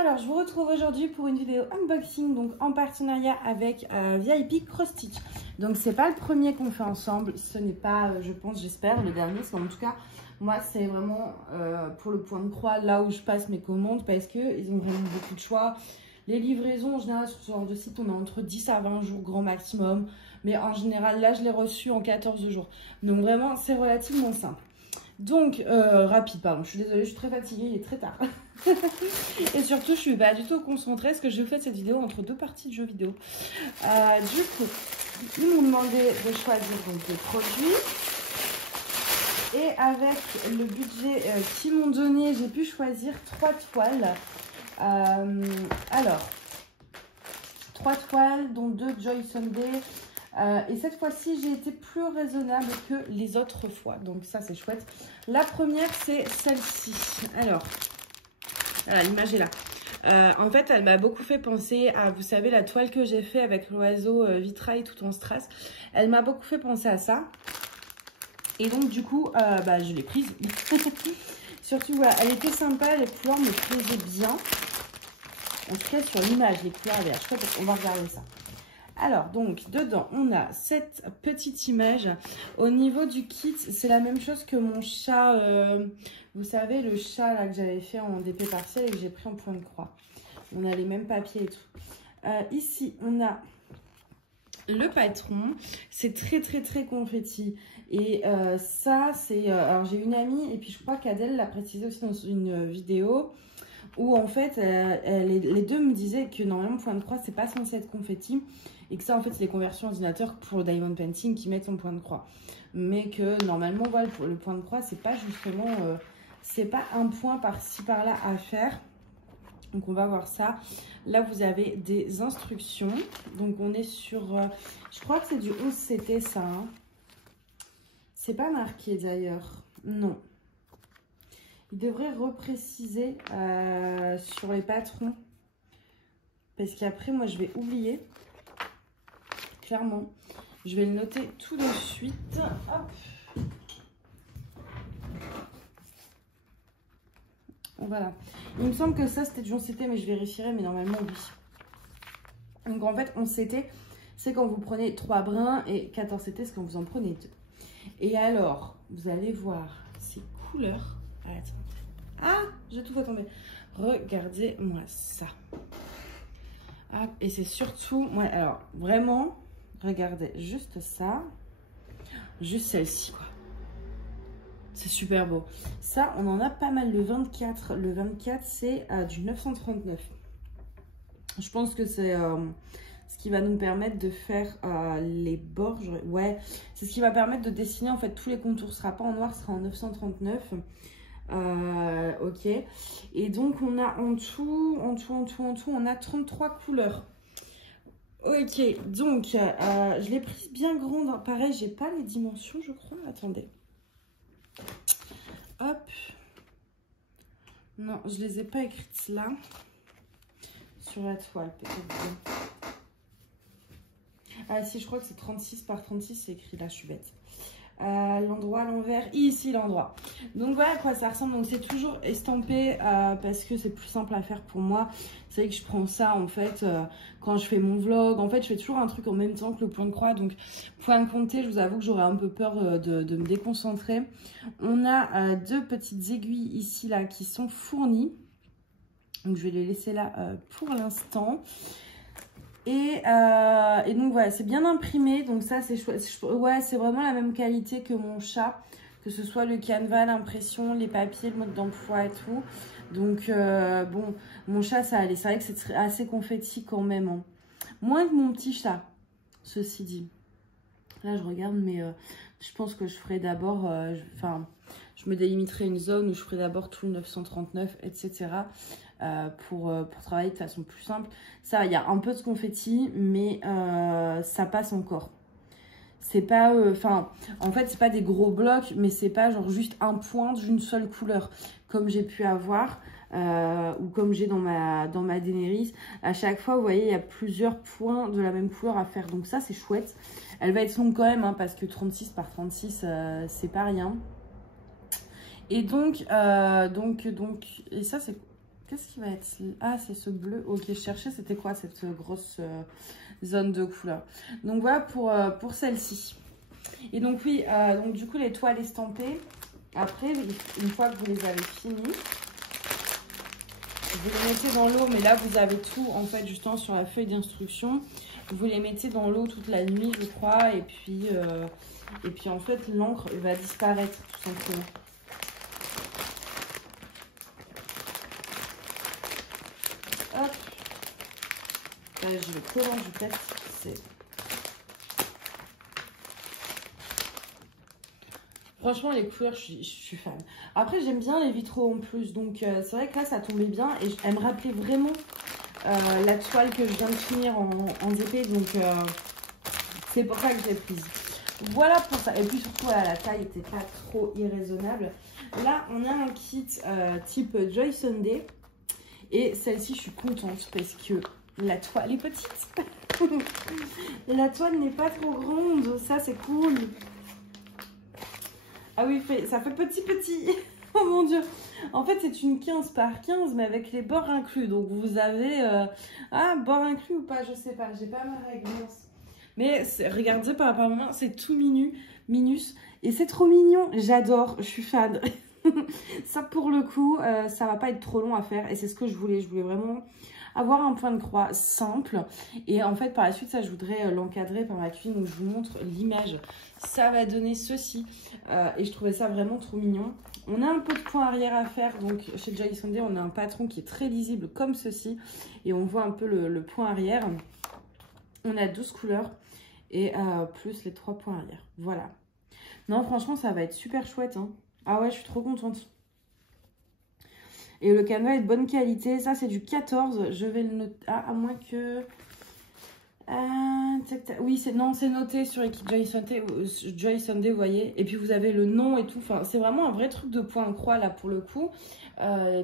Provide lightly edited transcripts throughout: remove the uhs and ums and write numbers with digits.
Alors je vous retrouve aujourd'hui pour une vidéo unboxing, donc en partenariat avec VIP Cross Stitch. Donc c'est pas le premier qu'on fait ensemble, ce n'est pas, je pense, j'espère, le dernier. En tout cas, moi c'est vraiment pour le point de croix, là où je passe mes commandes, parce qu'ils ont vraiment beaucoup de choix. Les livraisons, en général, sur ce genre de site, on a entre 10 à 20 jours grand maximum. Mais en général, là, je l'ai reçu en 14 jours. Donc vraiment, c'est relativement simple. Donc, rapide, pardon, je suis désolée, je suis très fatiguée, il est très tard. Et surtout, je suis pas du tout concentrée parce que je fais cette vidéo entre deux parties de jeux vidéo. Du coup, ils m'ont demandé de choisir donc, des produits. Et avec le budget qu'ils m'ont donné, j'ai pu choisir 3 toiles. Alors, 3 toiles, dont 2 Joy Sunday. Et cette fois-ci, j'ai été plus raisonnable que les autres fois. Donc ça, c'est chouette. La première, c'est celle-ci. Alors, voilà, l'image est là. En fait, elle m'a beaucoup fait penser à, vous savez, la toile que j'ai fait avec l'oiseau vitrail tout en strass. Elle m'a beaucoup fait penser à ça. Et donc, du coup, je l'ai prise. Surtout, voilà, elle était sympa. Les couleurs me plaisaient bien. En tout cas, sur l'image, les couleurs avaient l'air chouettes. On va regarder ça. Alors, donc, dedans, on a cette petite image. Au niveau du kit, c'est la même chose que mon chat. Vous savez, le chat là que j'avais fait en DP partiel et que j'ai pris en point de croix. On a les mêmes papiers et tout. Ici, on a le patron. C'est très, très, très confetti. Et ça, c'est... alors, j'ai une amie, et puis je crois qu'Adèle l'a précisé aussi dans une vidéo, où en fait, les deux me disaient que normalement, point de croix, c'est pas censé être confetti. Et que ça, en fait, c'est les conversions ordinateur pour le diamond painting qui mettent en point de croix. Mais que normalement, voilà, pour le point de croix, c'est pas justement... c'est pas un point par-ci, par-là à faire. Donc, on va voir ça. Là, vous avez des instructions. Donc, on est sur... je crois que c'est du 11 CT, ça. Hein. C'est pas marqué, d'ailleurs. Non. Il devrait repréciser sur les patrons. Parce qu'après, moi, je vais oublier. Clairement. Je vais le noter tout de suite. Hop. Voilà. Il me semble que ça, c'était du 11 CT, mais je vérifierai. Mais normalement, oui. Donc, en fait, 11 CT, c'est quand vous prenez 3 brins. Et 14 CT, c'est quand vous en prenez 2. Et alors, vous allez voir ces couleurs. Attendez. Ah, j'ai tout fait tomber. Regardez-moi ça. Ah, et c'est surtout... Ouais, alors, vraiment... Regardez, juste ça. Juste celle-ci, quoi. C'est super beau. Ça, on en a pas mal. Le 24. Le 24, c'est du 939. Je pense que c'est ce qui va nous permettre de faire les bords. Ouais, c'est ce qui va permettre de dessiner, en fait, tous les contours. Ce sera pas en noir, ce sera en 939. Ok. Et donc, on a en tout, on a 33 couleurs. Ok, donc je l'ai prise bien grande. Pareil, j'ai pas les dimensions, je crois. Attendez. Hop. Non, je les ai pas écrites là. Sur la toile, peut-être. Ah si, je crois que c'est 36 par 36, c'est écrit là, je suis bête. L'endroit, l'envers, ici l'endroit. Donc voilà à quoi ça ressemble. Donc c'est toujours estampé parce que c'est plus simple à faire pour moi. C'est vrai que je prends ça en fait quand je fais mon vlog. En fait, je fais toujours un truc en même temps que le point de croix. Donc point compté, je vous avoue que j'aurais un peu peur de me déconcentrer. On a 2 petites aiguilles ici là qui sont fournies. Donc je vais les laisser là pour l'instant. Et donc voilà, c'est bien imprimé, donc ça c'est chouette. Ouais, c'est vraiment la même qualité que mon chat, que ce soit le canevas, l'impression, les papiers, le mode d'emploi et tout. Donc bon, mon chat ça allait, c'est vrai que c'est assez confetti quand même. Hein. Moins que mon petit chat, ceci dit. Là je regarde, mais je pense que je ferai d'abord, je me délimiterai une zone où je ferai d'abord tout le 939, etc. Pour travailler de façon plus simple. Ça, il y a un peu de confetti, mais ça passe encore. C'est pas, en fait, c'est pas des gros blocs, mais c'est pas genre juste un point d'une seule couleur, comme j'ai pu avoir, ou comme j'ai dans ma Daenerys. À chaque fois, vous voyez, il y a plusieurs points de la même couleur à faire. Donc ça, c'est chouette. Elle va être longue quand même, hein, parce que 36 par 36, c'est pas rien. Et donc, et ça, c'est... Qu'est-ce qui va être... Ah, c'est ce bleu. Ok, je cherchais, c'était quoi cette grosse zone de couleur. Donc voilà pour celle-ci. Et donc oui, donc du coup les toiles estampées, après, une fois que vous les avez finies, vous les mettez dans l'eau, mais là vous avez tout en fait justement sur la feuille d'instruction. Vous les mettez dans l'eau toute la nuit, je crois, et puis en fait l'encre va disparaître tout simplement. Hop, là, je le collant du tête, c'est... Franchement, les couleurs, je suis fan. Après, j'aime bien les vitraux en plus. Donc, c'est vrai que là, ça tombait bien. Et elle me rappelait vraiment la toile que je viens de finir en DP. Donc, c'est pour ça que j'ai prise. Voilà pour ça. Et puis, surtout, la taille n'était pas trop irraisonnable. Là, on a un kit type Joy Sunday. Et celle-ci, je suis contente parce que la toile est petite. La toile n'est pas trop grande. Ça, c'est cool. Ah oui, ça fait petit. Oh mon dieu. En fait, c'est une 15 par 15, mais avec les bords inclus. Donc, vous avez... Ah, bords inclus ou pas, je sais pas. J'ai pas ma règle. Mais regardez par rapport à ma main, c'est tout minus. Et c'est trop mignon. J'adore. Je suis fan. Ça, pour le coup, ça va pas être trop long à faire. Et c'est ce que je voulais. Je voulais vraiment avoir un point de croix simple. Et en fait, par la suite, ça, je voudrais l'encadrer par ma cuisine où je vous montre l'image. Ça va donner ceci. Et je trouvais ça vraiment trop mignon. On a un peu de point arrière à faire. Donc, chez Joy Sunday, on a un patron qui est très lisible comme ceci. Et on voit un peu le point arrière. On a 12 couleurs. Et plus les 3 points arrière. Voilà. Non, franchement, ça va être super chouette. Hein. Ah ouais, je suis trop contente. Et le canevas est de bonne qualité. Ça, c'est du 14. Je vais le noter. Ah, à moins que... oui, c'est noté sur l'équipe Joy Sunday, vous voyez. Et puis, vous avez le nom et tout. Enfin, c'est vraiment un vrai truc de point croix, là, pour le coup.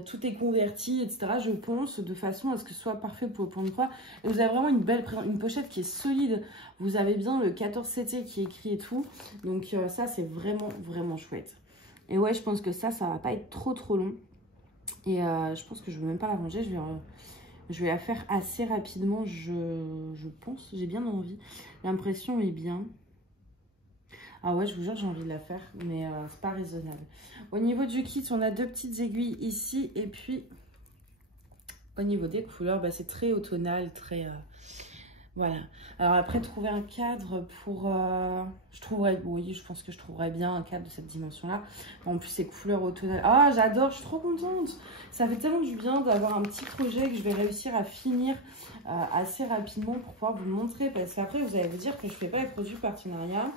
Tout est converti, etc. Je pense, de façon à ce que ce soit parfait pour le point de croix. Et vous avez vraiment une pochette qui est solide. Vous avez bien le 14CT qui est écrit et tout. Donc, ça, c'est vraiment chouette. Et ouais, je pense que ça va pas être trop long. Et je pense que je ne vais même pas la ranger. Je vais la faire assez rapidement, je pense. J'ai bien envie. L'impression est bien. Ah ouais, je vous jure, j'ai envie de la faire. Mais c'est pas raisonnable. Au niveau du kit, on a 2 petites aiguilles ici. Et puis, au niveau des couleurs, bah, c'est très automnal, très... Voilà. Alors après, trouver un cadre pour... oui, je pense que je trouverais bien un cadre de cette dimension-là. En plus, ces couleurs automnales. Ah, j'adore, je suis trop contente. Ça fait tellement du bien d'avoir un petit projet que je vais réussir à finir assez rapidement pour pouvoir vous le montrer. Parce qu'après, vous allez vous dire que je ne fais pas les produits partenariat.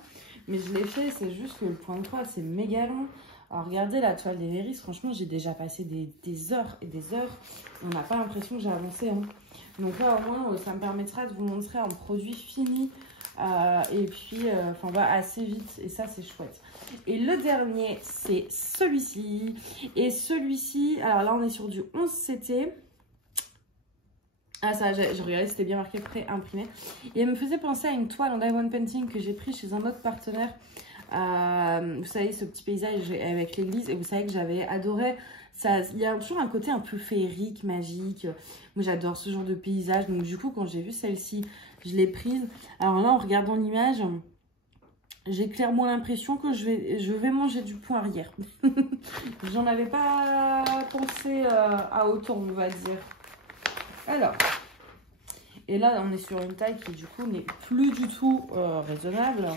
Mais je l'ai fait, c'est juste que le point de croix, c'est méga long. Alors regardez la toile des Véris, franchement, j'ai déjà passé des heures et des heures. On n'a pas l'impression que j'ai avancé, hein. Donc là, au moins, ça me permettra de vous montrer un produit fini et puis, enfin, va assez vite. Et ça, c'est chouette. Et le dernier, c'est celui-ci. Et celui-ci, alors là, on est sur du 11CT. Ah, ça, j'ai regardé, c'était bien marqué pré-imprimé. Et elle me faisait penser à une toile en diamond painting que j'ai pris chez un autre partenaire. Vous savez, ce petit paysage avec l'église. Et vous savez que j'avais adoré. Il y a toujours un côté un peu féerique, magique. Moi, j'adore ce genre de paysage. Donc, du coup, quand j'ai vu celle-ci, je l'ai prise. Alors là, en regardant l'image, j'ai clairement l'impression que je vais manger du point arrière. J'en avais pas pensé à autant, on va dire. Alors, et là, on est sur une taille qui, du coup, n'est plus du tout raisonnable.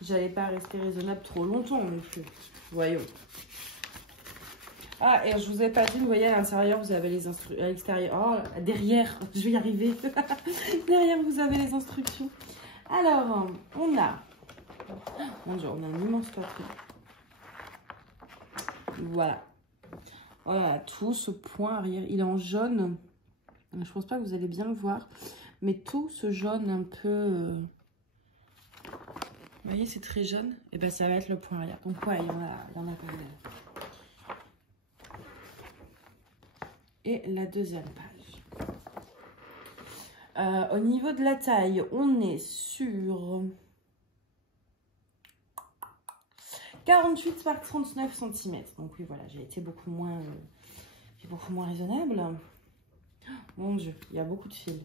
J'allais pas rester raisonnable trop longtemps non plus. Voyons. Ah, et je vous ai pas dit, vous voyez, à l'intérieur, vous avez les instructions. À l'extérieur, oh, derrière, je vais y arriver. Derrière, vous avez les instructions. Alors, on a... Mon Dieu, on a un immense papier. Voilà. Voilà, tout ce point arrière. Il est en jaune. Je pense pas que vous allez bien le voir. Mais tout ce jaune un peu... Vous voyez, c'est très jaune. Et ben ça va être le point arrière. Donc ouais, il y en a pas mal. Et la deuxième page. Au niveau de la taille, on est sur 48 par 39 cm. Donc oui, voilà, j'ai été beaucoup moins raisonnable. Oh, mon Dieu, il y a beaucoup de fils.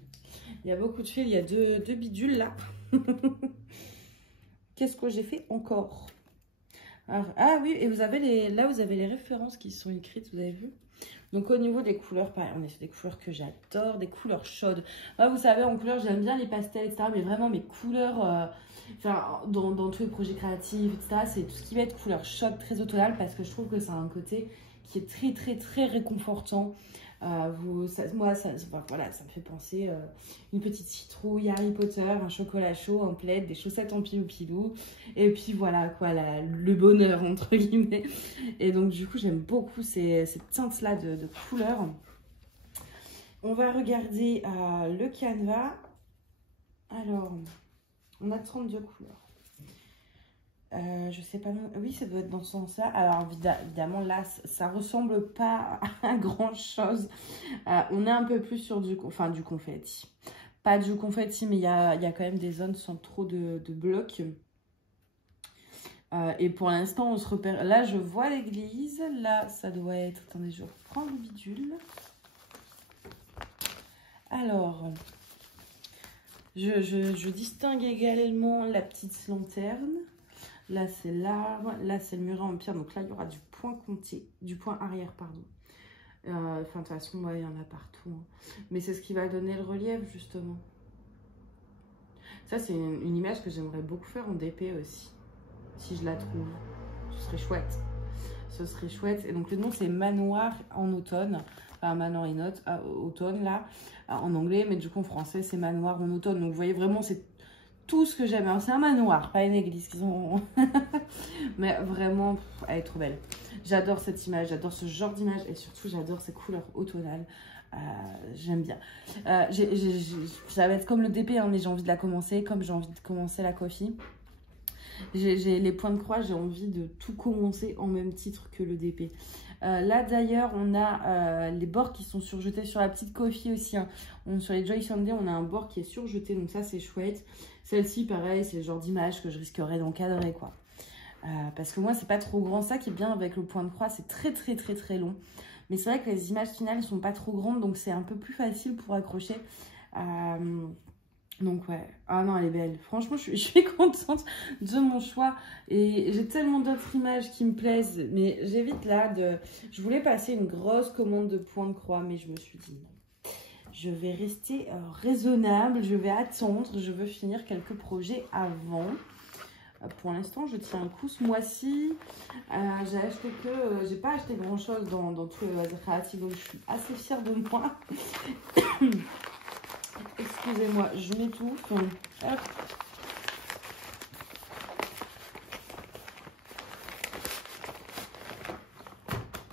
Il y a beaucoup de fils, il y a deux bidules là. Qu'est-ce que j'ai fait encore? Alors, ah oui, et vous avez là, vous avez les références qui sont écrites, vous avez vu? Donc au niveau des couleurs, pareil, on est sur des couleurs que j'adore, des couleurs chaudes. Moi, vous savez, en couleurs, j'aime bien les pastels, etc. Mais vraiment, mes couleurs, enfin, dans tous les projets créatifs, etc., c'est tout ce qui va être couleur chaude, très automnale, parce que je trouve que ça a un côté qui est très, très, très réconfortant. Voilà, ça me fait penser une petite citrouille, Harry Potter, un chocolat chaud, un plaid, des chaussettes en pilou-pilou. Et puis voilà, quoi, le bonheur, entre guillemets. Et donc, du coup, j'aime beaucoup ces teintes-là de couleurs. On va regarder le canevas. Alors, on a 32 couleurs. Je sais pas, oui, ça doit être dans ce sens-là. Alors évidemment là ça ressemble pas à grand chose. On est un peu plus sur du confetti, pas du confetti, mais il y a quand même des zones sans trop de blocs. Et pour l'instant on se repère. Là je vois l'église, là ça doit être, attendez, je reprends le bidule. Alors je distingue également la petite lanterne. Là, c'est l'arbre. Là, c'est le muret en pierre. Donc là, il y aura du point compté, du point arrière, pardon. Enfin, de toute façon, ouais, il y en a partout. Hein. Mais c'est ce qui va donner le relief, justement. Ça, c'est une image que j'aimerais beaucoup faire en DP aussi. Si je la trouve. Ce serait chouette. Ce serait chouette. Et donc, le nom, c'est Manoir en automne. Enfin, Manoir in automne, là, en anglais. Mais du coup, en français, c'est Manoir en automne. Donc, vous voyez, vraiment, c'est tout ce que j'aime. C'est un manoir, pas une église qu'ils ont. Mais vraiment, elle est trop belle. J'adore cette image, j'adore ce genre d'image et surtout j'adore ces couleurs automnales. J'aime bien. Ça va être comme le DP, hein, mais j'ai envie de la commencer, comme j'ai envie de commencer la coffee. J'ai les points de croix, j'ai envie de tout commencer en même titre que le DP. Là d'ailleurs on a les bords qui sont surjetés sur la petite coffee aussi. Hein. Sur les Joy Sunday on a un bord qui est surjeté, donc ça c'est chouette. Celle-ci pareil, c'est le genre d'image que je risquerais d'encadrer quoi. Parce que moi c'est pas trop grand, ça qui est bien avec le point de croix, c'est très très très très long. Mais c'est vrai que les images finales sont pas trop grandes, donc c'est un peu plus facile pour accrocher. Donc ouais, ah non elle est belle, franchement je suis contente de mon choix et j'ai tellement d'autres images qui me plaisent, mais j'évite là je voulais passer une grosse commande de points de croix, mais je me suis dit non, je vais rester raisonnable, je vais attendre, je veux finir quelques projets avant. Pour l'instant je tiens un coup ce mois-ci, j'ai acheté j'ai pas acheté grand chose dans tous les loisirs créatifs, donc je suis assez fière de moi. Excusez-moi, je m'étouffe. Hop.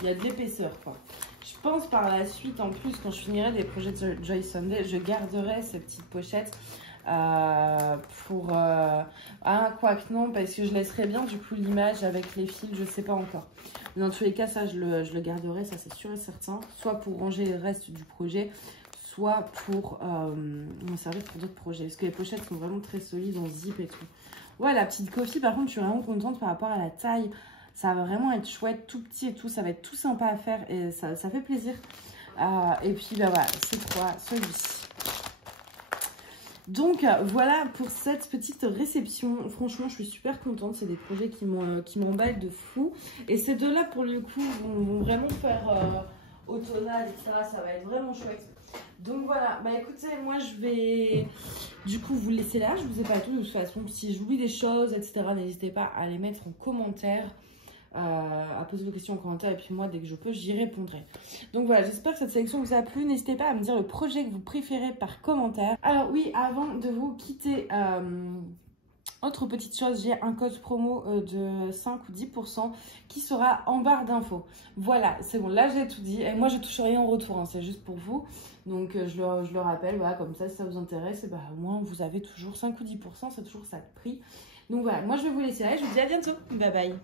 Il y a de l'épaisseur, quoi. Je pense par la suite, en plus, quand je finirai des projets de Joy Sunday, je garderai ces petites pochettes pour... quoique non, parce que je laisserai bien, du coup, l'image avec les fils, je sais pas encore. Dans tous les cas, ça, je le garderai, ça, c'est sûr et certain. Soit pour ranger le reste du projet, soit pour m'en servir pour d'autres projets. Parce que les pochettes sont vraiment très solides en zip et tout. Ouais, la petite coffee, par contre, je suis vraiment contente par rapport à la taille. Ça va vraiment être chouette, tout petit et tout. Ça va être tout sympa à faire et ça fait plaisir. Et puis, bah voilà, c'est celui-ci. Donc, voilà pour cette petite réception. Franchement, je suis super contente. C'est des projets qui m'emballent de fou. Et ces deux-là, pour le coup, vont vraiment faire automnal, etc. Ça va être vraiment chouette. Donc voilà, bah écoutez, moi je vais du coup vous laisser là, je vous ai pas tout de toute façon, si j'oublie des choses, etc. n'hésitez pas à les mettre en commentaire, à poser vos questions en commentaire et puis moi dès que je peux j'y répondrai. Donc voilà, j'espère que cette sélection vous a plu, n'hésitez pas à me dire le projet que vous préférez par commentaire. Alors oui, avant de vous quitter, autre petite chose, j'ai un code promo de 5 ou 10% qui sera en barre d'infos. Voilà, c'est bon, là j'ai tout dit. Et moi je touche rien en retour, hein, c'est juste pour vous. Donc je le rappelle, voilà, comme ça si ça vous intéresse, et bah, au moins vous avez toujours 5 ou 10%, c'est toujours ça le prix. Donc voilà, moi je vais vous laisser là et je vous dis à bientôt. Bye bye.